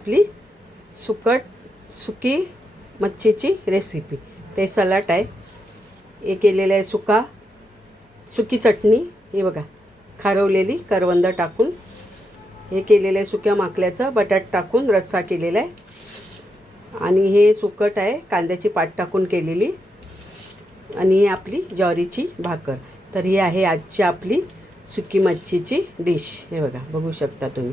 आपली सुकी मच्छीची रेसिपी. ते सलाड आहे, हे केलेलं आहे सुकी चटणी. हे बघा, खारवलेली करवंद टाकून हे केलेलं आहे. सुक्या माकल्याचं बटाट टाकून रस्सा केलेला आहे. आणि हे सुकट आहे, कांद्याची पात टाकून केलेली. आणि ही आपली ज्वारीची भाकर. तर ही आहे आजची आपली सुकी मच्छीची डिश. हे बघा, बघू शकता तुम्ही.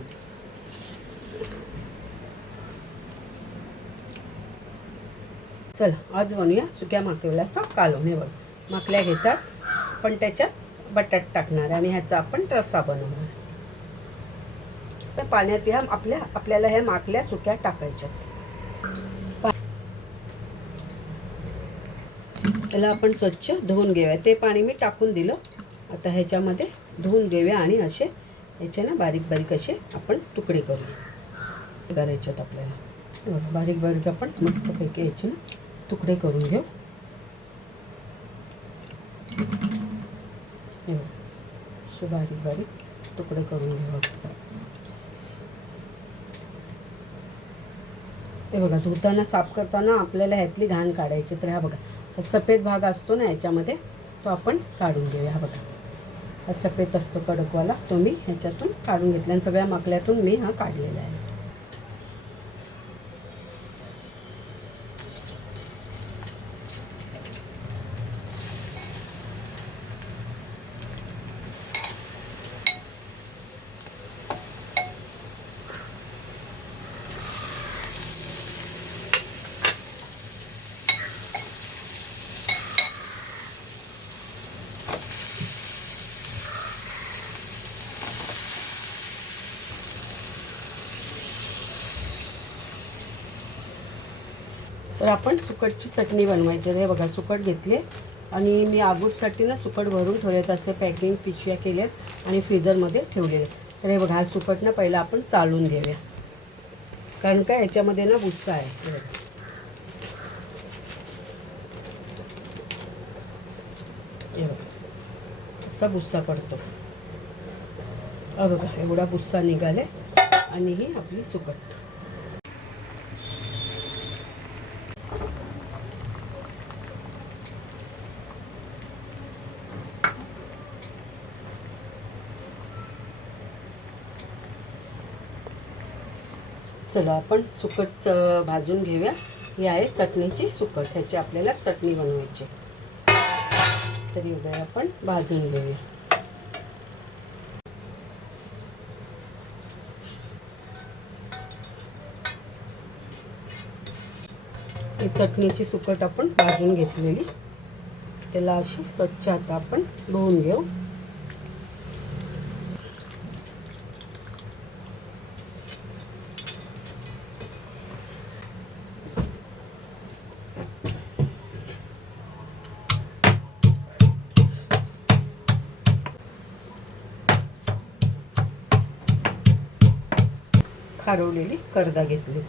चला आज बनवूया सुक्या माकल्याचा कालवण. हे बघा, माकल्या घेतात, पण त्याच्यात बटाट टाकणार आणि ह्याचा आपण रस्सा बनवणार. तर पाण्यात ह्या आपल्याला ह्या माकल्या सुक्या टाकायच्या. त्याला आपण स्वच्छ धुवून घेऊया. ते पाणी मी टाकून दिलं. आता ह्याच्यामध्ये धुवून घेऊया आणि असे ह्याचे ना बारीक बारीक असे आपण तुकडे करूया. करायच्यात आपल्याला बारीक बारीक आपण मस्तपैकी ह्याचे ना तुकडे करून घेऊ. असे बारीक बारीक तुकडे करून घेऊ. हे बघा, धुताना साफ करताना आपल्याला ह्यातली घाण काढायची. तर हा बघा, सफेद भाग असतो ना ह्याच्यामध्ये, तो आपण काढून घेऊया. हा बघा, हा सफेद असतो कडकवाला, तो मी ह्याच्यातून काढून घेतला आणि सगळ्या माकल्यातून मी हा काढलेला आहे. तर आपण सुकटची चटणी बनवायची. हे बघा, सुकट घेतले आणि मी आगूटसाठी ना सुकट भरून ठेवलेत. असे पॅकिंग पिशव्या केल्यात आणि फ्रीजरमध्ये ठेवलेले. तर हे बघा, हा सुकट ना पहिला आपण चाळून घेऊया, कारण काय याच्यामध्ये ना भुस्सा आहे. हे बघा, असा भुस्सा पडतो. बघा, एवढा भुस्सा निघाले. आणि ही आपली सुकट. चला आपण सुकट भाजून घेऊया. ही आहे चटणीची सुकट. ह्याची आपल्याला चटणी बनवायची. तरी उद्या आपण भाजून घेऊया. ही चटणीची सुकट आपण भाजून घेतलेली. त्याला अशी स्वच्छ आता आपण धुवून घेऊ. खारवलेली करदा घेतली,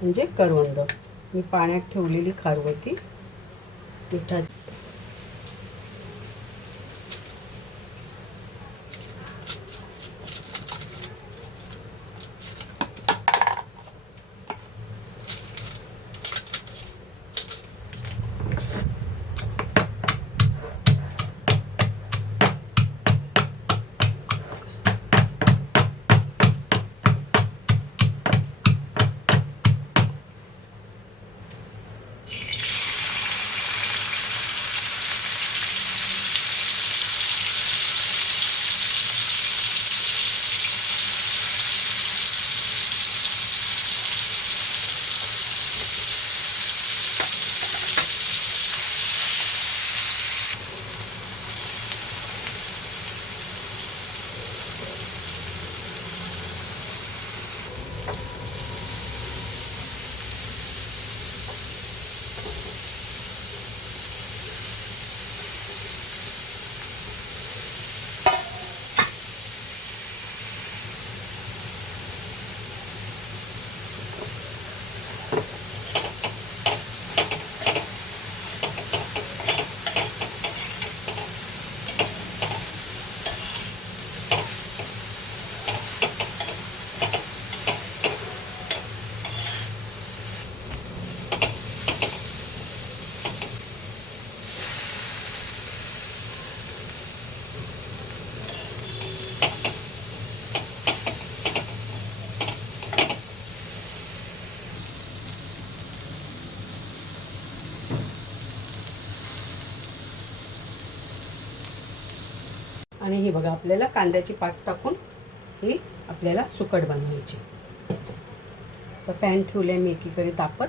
म्हणजे करवंद. मी पाण्यात ठेवलेली खारवती मिठात. आणि ही बघा आपल्याला कांद्याची पात टाकून ही आपल्याला सुकट बनवायची. तर पॅन ठेवले मी एकीकडे तापत.